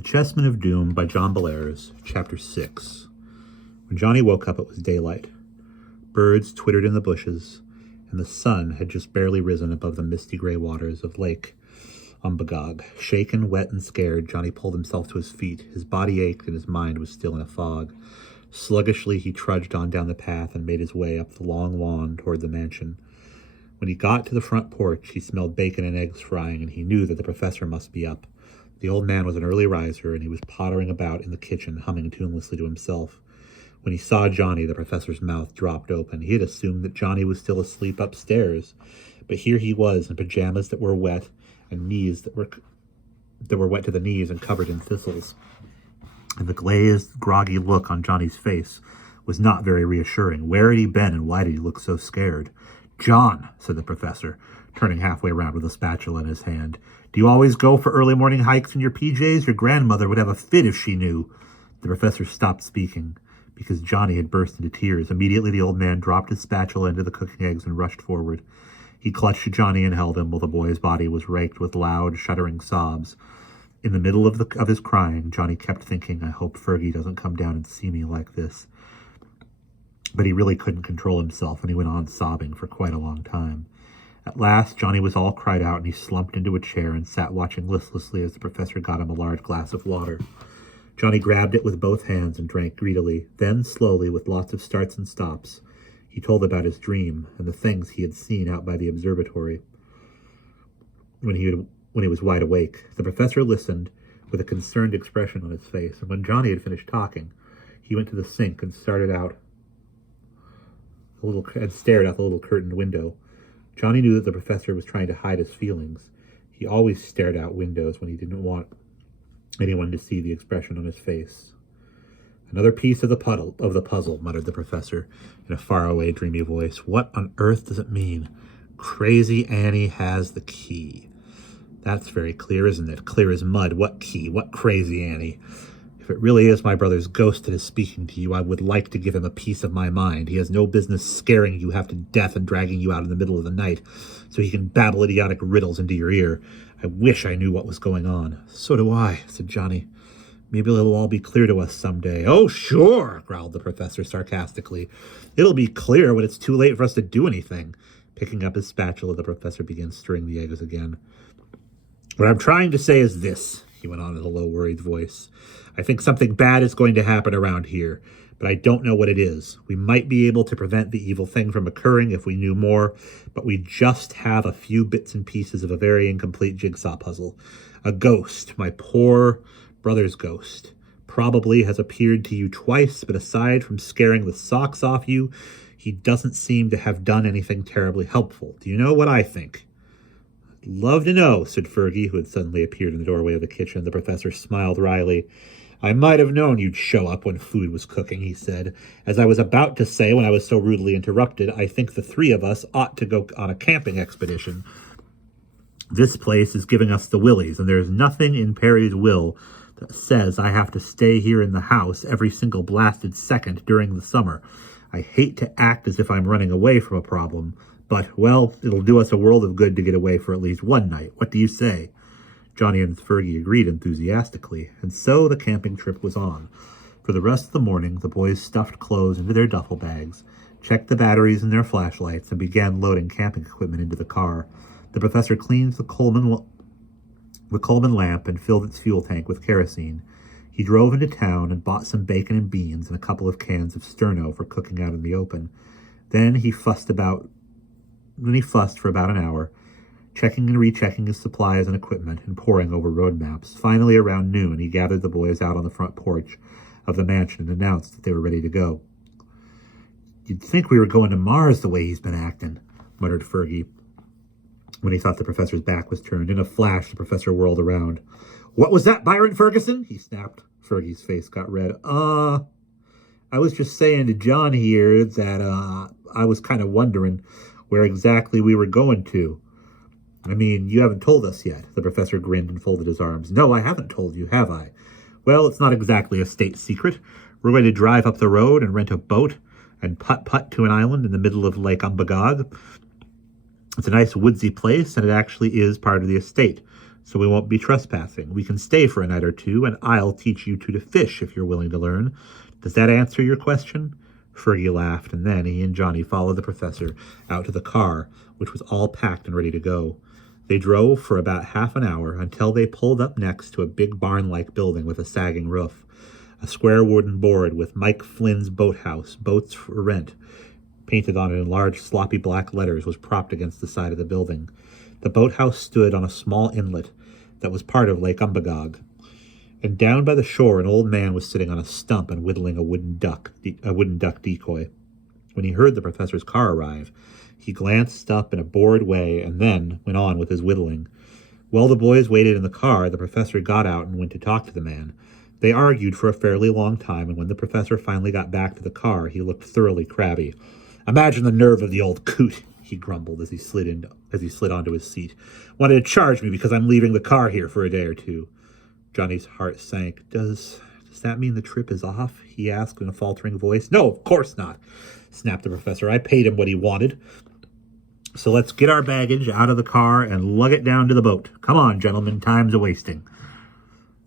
The Chessmen of Doom by John Bellairs, Chapter 6. When Johnny woke up, it was daylight. Birds twittered in the bushes, and the sun had just barely risen above the misty gray waters of Lake Umbagog. Shaken, wet, and scared, Johnny pulled himself to his feet. His body ached, and his mind was still in a fog. Sluggishly, he trudged on down the path and made his way up the long lawn toward the mansion. When he got to the front porch, he smelled bacon and eggs frying, and he knew that the professor must be up. The old man was an early riser, and he was pottering about in the kitchen, humming tunelessly to himself. When he saw Johnny, the professor's mouth dropped open. He had assumed that Johnny was still asleep upstairs, but here he was in pajamas that were wet and knees that were wet to the knees and covered in thistles. And the glazed, groggy look on Johnny's face was not very reassuring. Where had he been, and why did he look so scared? "John," said the professor, turning halfway around with a spatula in his hand. "Do you always go for early morning hikes in your PJs? Your grandmother would have a fit if she knew." The professor stopped speaking because Johnny had burst into tears. Immediately the old man dropped his spatula into the cooking eggs and rushed forward. He clutched Johnny and held him while the boy's body was raked with loud, shuddering sobs. In the middle of his crying, Johnny kept thinking, "I hope Fergie doesn't come down and see me like this." But he really couldn't control himself, and he went on sobbing for quite a long time. At last, Johnny was all cried out, and he slumped into a chair and sat watching listlessly as the professor got him a large glass of water. Johnny grabbed it with both hands and drank greedily. Then, slowly, with lots of starts and stops, he told about his dream and the things he had seen out by the observatory when he was wide awake. The professor listened with a concerned expression on his face, and when Johnny had finished talking, he went to the sink and stared out the little curtained window. Johnny knew that the professor was trying to hide his feelings. He always stared out windows when he didn't want anyone to see the expression on his face. "Another piece of the puzzle," muttered the professor in a faraway, dreamy voice. "What on earth does it mean? Crazy Annie has the key. That's very clear, isn't it? Clear as mud. What key? What Crazy Annie? If it really is my brother's ghost that is speaking to you, I would like to give him a piece of my mind. He has no business scaring you half to death and dragging you out in the middle of the night so he can babble idiotic riddles into your ear. I wish I knew what was going on." "So do I," said Johnny. "Maybe it'll all be clear to us someday." "Oh, sure," growled the professor sarcastically. "It'll be clear when it's too late for us to do anything." Picking up his spatula, the professor began stirring the eggs again. "What I'm trying to say is this," he went on in a low, worried voice. "I think something bad is going to happen around here, but I don't know what it is. We might be able to prevent the evil thing from occurring if we knew more, but we just have a few bits and pieces of a very incomplete jigsaw puzzle. A ghost, my poor brother's ghost, probably has appeared to you twice, but aside from scaring the socks off you, he doesn't seem to have done anything terribly helpful. Do you know what I think?" "I'd love to know," said Fergie, who had suddenly appeared in the doorway of the kitchen. The professor smiled wryly. "I might have known you'd show up when food was cooking," he said. "As I was about to say when I was so rudely interrupted, I think the three of us ought to go on a camping expedition. This place is giving us the willies, and there's nothing in Perry's will that says I have to stay here in the house every single blasted second during the summer. I hate to act as if I'm running away from a problem, but, well, it'll do us a world of good to get away for at least one night. What do you say?" Johnny and Fergie agreed enthusiastically, and so the camping trip was on. For the rest of the morning, the boys stuffed clothes into their duffel bags, checked the batteries in their flashlights, and began loading camping equipment into the car. The professor cleaned the Coleman lamp and filled its fuel tank with kerosene. He drove into town and bought some bacon and beans and a couple of cans of sterno for cooking out in the open. Then he fussed for about an hour, checking and rechecking his supplies and equipment and poring over road maps. Finally, around noon, he gathered the boys out on the front porch of the mansion and announced that they were ready to go. "You'd think we were going to Mars the way he's been acting," muttered Fergie when he thought the professor's back was turned. In a flash, the professor whirled around. "What was that, Byron Ferguson?" he snapped. Fergie's face got red. I was just saying to John here that I was kind of wondering where exactly we were going to." "I mean, you haven't told us yet." The professor grinned and folded his arms. "No, I haven't told you, have I? Well, it's not exactly a state secret. We're going to drive up the road and rent a boat and putt-putt to an island in the middle of Lake Umbagog. It's a nice woodsy place, and it actually is part of the estate. so we won't be trespassing. We can stay for a night or two, and I'll teach you two to fish if you're willing to learn. Does that answer your question?" Fergie laughed, and then he and Johnny followed the professor out to the car, which was all packed and ready to go. They drove for about half an hour until they pulled up next to a big barn-like building with a sagging roof. A square wooden board with Mike Flynn's Boathouse, Boats for Rent, painted on it in large sloppy black letters, was propped against the side of the building. The boathouse stood on a small inlet that was part of Lake Umbagog, and down by the shore an old man was sitting on a stump and whittling a wooden duck decoy. When he heard the professor's car arrive, he glanced up in a bored way and then went on with his whittling. While the boys waited in the car, the professor got out and went to talk to the man. They argued for a fairly long time, and when the professor finally got back to the car, he looked thoroughly crabby. "Imagine the nerve of the old coot," he grumbled as he slid onto his seat. "Wanted to charge me because I'm leaving the car here for a day or two." Johnny's heart sank. Does that mean the trip is off?" he asked in a faltering voice. "No, of course not," snapped the professor. "I paid him what he wanted. So let's get our baggage out of the car and lug it down to the boat. Come on, gentlemen, time's a-wasting."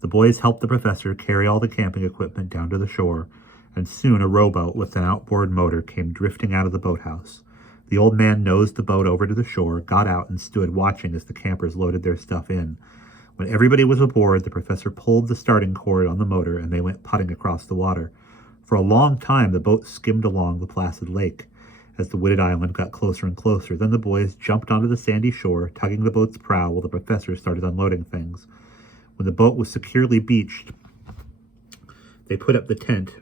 The boys helped the professor carry all the camping equipment down to the shore, and soon a rowboat with an outboard motor came drifting out of the boathouse. The old man nosed the boat over to the shore, got out, and stood watching as the campers loaded their stuff in. When everybody was aboard, the professor pulled the starting cord on the motor, and they went putting across the water. For a long time, the boat skimmed along the placid lake. As the wooded island got closer and closer, then the boys jumped onto the sandy shore, tugging the boat's prow while the professor started unloading things. When the boat was securely beached, they put up the tent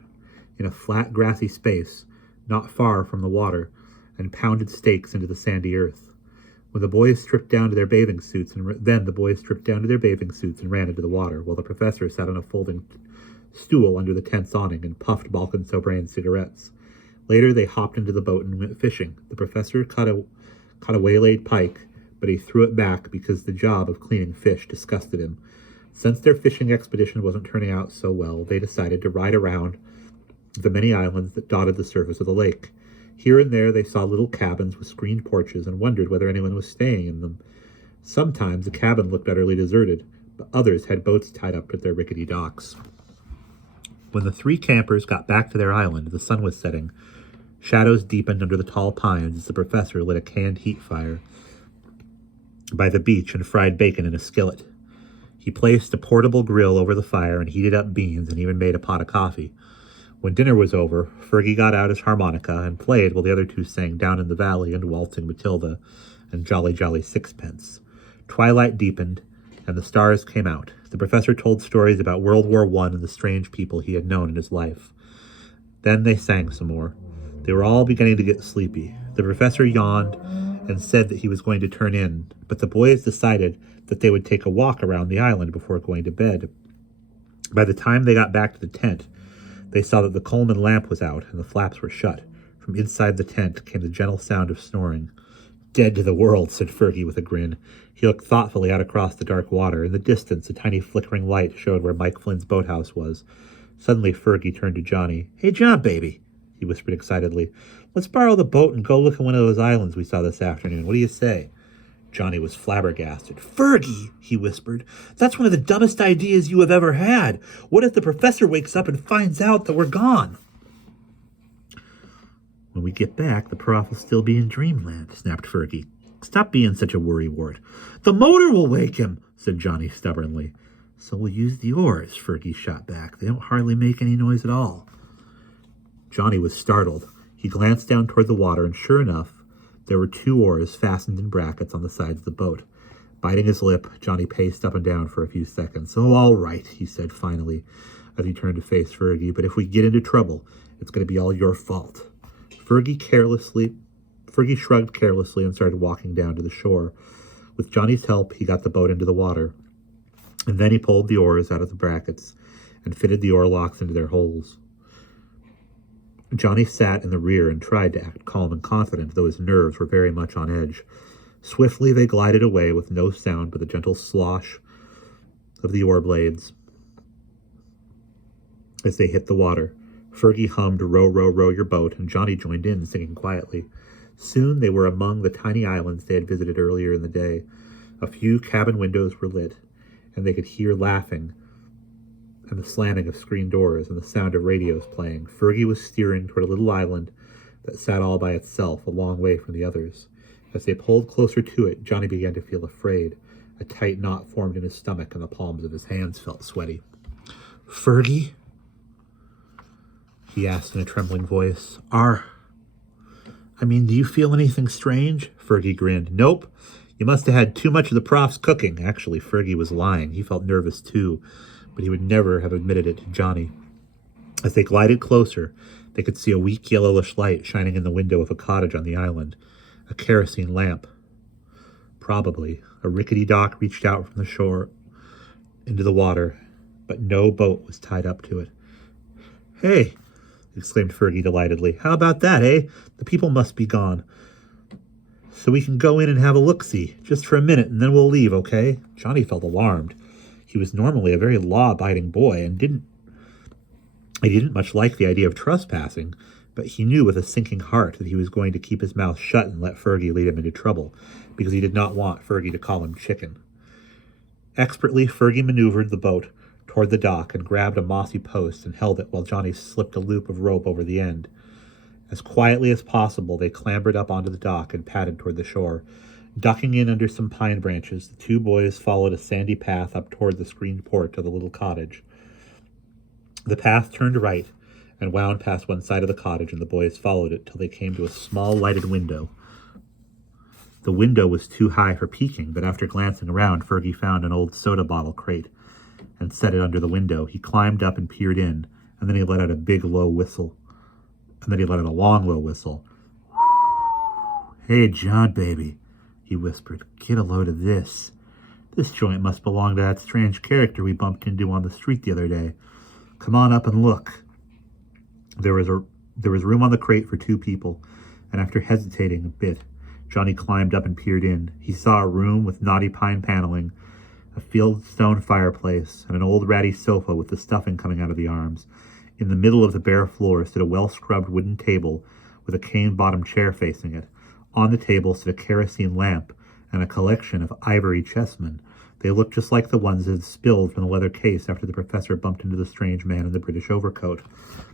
in a flat, grassy space not far from the water and pounded stakes into the sandy earth. When the boys stripped down to their bathing suits, and ran into the water, while the professor sat on a folding stool under the tent's awning and puffed Balkan Sobrane cigarettes. Later, they hopped into the boat and went fishing. The professor caught a waylaid pike, but he threw it back because the job of cleaning fish disgusted him. Since their fishing expedition wasn't turning out so well, they decided to ride around the many islands that dotted the surface of the lake. Here and there they saw little cabins with screened porches and wondered whether anyone was staying in them. Sometimes a cabin looked utterly deserted, but others had boats tied up at their rickety docks. When the three campers got back to their island, the sun was setting. Shadows deepened under the tall pines as the professor lit a canned heat fire by the beach and fried bacon in a skillet. He placed a portable grill over the fire and heated up beans and even made a pot of coffee. When dinner was over, Fergie got out his harmonica and played while the other two sang Down in the Valley and Waltzing Matilda and Jolly Jolly Sixpence. Twilight deepened, and the stars came out. The professor told stories about World War I and the strange people he had known in his life. Then they sang some more. They were all beginning to get sleepy. The professor yawned and said that he was going to turn in, but the boys decided that they would take a walk around the island before going to bed. By the time they got back to the tent, they saw that the Coleman lamp was out and the flaps were shut. From inside the tent came the gentle sound of snoring. "Dead to the world," said Fergie with a grin. He looked thoughtfully out across the dark water. In the distance, a tiny flickering light showed where Mike Flynn's boathouse was. Suddenly, Fergie turned to Johnny. "Hey, John, baby," he whispered excitedly. "Let's borrow the boat and go look at one of those islands we saw this afternoon. What do you say?" Johnny was flabbergasted. "Fergie," he whispered, "that's one of the dumbest ideas you have ever had. What if the professor wakes up and finds out that we're gone?" "When we get back, the prof will still be in dreamland," snapped Fergie. "Stop being such a worrywart." "The motor will wake him," said Johnny stubbornly. "So we'll use the oars," Fergie shot back. "They don't hardly make any noise at all." Johnny was startled. He glanced down toward the water, and sure enough, there were two oars fastened in brackets on the sides of the boat. Biting his lip, Johnny paced up and down for a few seconds. "Oh, all right," he said finally, as he turned to face Fergie. "But if we get into trouble, it's going to be all your fault." Fergie shrugged carelessly and started walking down to the shore. With Johnny's help, he got the boat into the water, and then he pulled the oars out of the brackets and fitted the oar locks into their holes. Johnny sat in the rear and tried to act calm and confident, though his nerves were very much on edge. Swiftly they glided away with no sound but the gentle slosh of the oar blades as they hit the water. Fergie hummed "Row, row, row your boat," and Johnny joined in, singing quietly. Soon they were among the tiny islands they had visited earlier in the day. A few cabin windows were lit. and they could hear laughing and the slamming of screen doors and the sound of radios playing. Fergie was steering toward a little island that sat all by itself, a long way from the others. As they pulled closer to it, Johnny began to feel afraid. A tight knot formed in his stomach, and the palms of his hands felt sweaty. "Fergie?" he asked in a trembling voice. Do you feel anything strange?" Fergie grinned. "Nope. You must have had too much of the prof's cooking." Actually, Fergie was lying. He felt nervous too, but he would never have admitted it to Johnny. As they glided closer, they could see a weak yellowish light shining in the window of a cottage on the island, a kerosene lamp. Probably. A rickety dock reached out from the shore into the water, but no boat was tied up to it. "Hey!" exclaimed Fergie delightedly. "How about that, eh? The people must be gone. So we can go in and have a look-see, just for a minute, and then we'll leave, okay?" Johnny felt alarmed. He was normally a very law-abiding boy, and he didn't much like the idea of trespassing, but he knew with a sinking heart that he was going to keep his mouth shut and let Fergie lead him into trouble, because he did not want Fergie to call him chicken. Expertly, Fergie maneuvered the boat toward the dock and grabbed a mossy post and held it while Johnny slipped a loop of rope over the end. As quietly as possible, they clambered up onto the dock and padded toward the shore. Ducking in under some pine branches, the two boys followed a sandy path up toward the screened porch of the little cottage. The path turned right and wound past one side of the cottage, and the boys followed it till they came to a small lighted window. The window was too high for peeking, but after glancing around, Fergie found an old soda bottle crate and set it under the window. He climbed up and peered in, and then he let out a big, low whistle. And then he let out a long, low whistle. "Hey, John, baby," he whispered. "Get a load of this. This joint must belong to that strange character we bumped into on the street the other day. Come on up and look." There was room on the crate for two people, and after hesitating a bit, Johnny climbed up and peered in. He saw a room with knotty pine paneling, a fieldstone fireplace, and an old ratty sofa with the stuffing coming out of the arms. In the middle of the bare floor stood a well-scrubbed wooden table with a cane-bottomed chair facing it. On the table stood a kerosene lamp and a collection of ivory chessmen. They looked just like the ones that had spilled from the leather case after the professor bumped into the strange man in the British overcoat.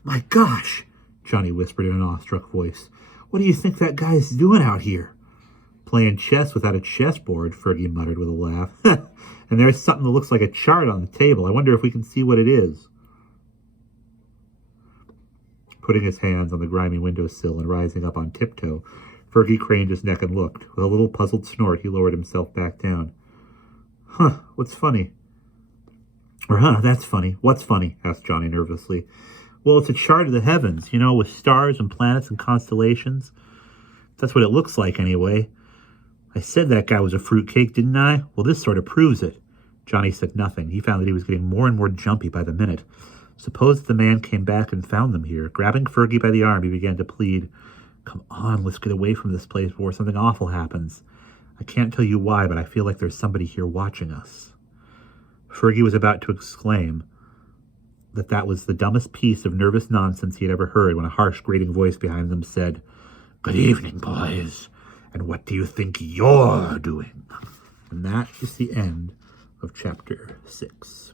"My gosh!" Johnny whispered in an awestruck voice. "What do you think that guy's doing out here?" "Playing chess without a chessboard," Fergie muttered with a laugh. "And there's something that looks like a chart on the table. I wonder if we can see what it is." Putting his hands on the grimy windowsill and rising up on tiptoe, Fergie craned his neck and looked. With a little puzzled snort, he lowered himself back down. What's funny?" "That's funny. What's funny?" asked Johnny nervously. "Well, it's a chart of the heavens, with stars and planets and constellations. That's what it looks like, anyway. I said that guy was a fruitcake, didn't I? Well, this sort of proves it." Johnny said nothing. He found that he was getting more and more jumpy by the minute. Suppose the man came back and found them here. Grabbing Fergie by the arm, he began to plead. "Come on, let's get away from this place before something awful happens. I can't tell you why, but I feel like there's somebody here watching us." Fergie was about to exclaim that was the dumbest piece of nervous nonsense he had ever heard when a harsh, grating voice behind them said, "Good evening, boys, and what do you think you're doing?" And that is the end of Chapter 6.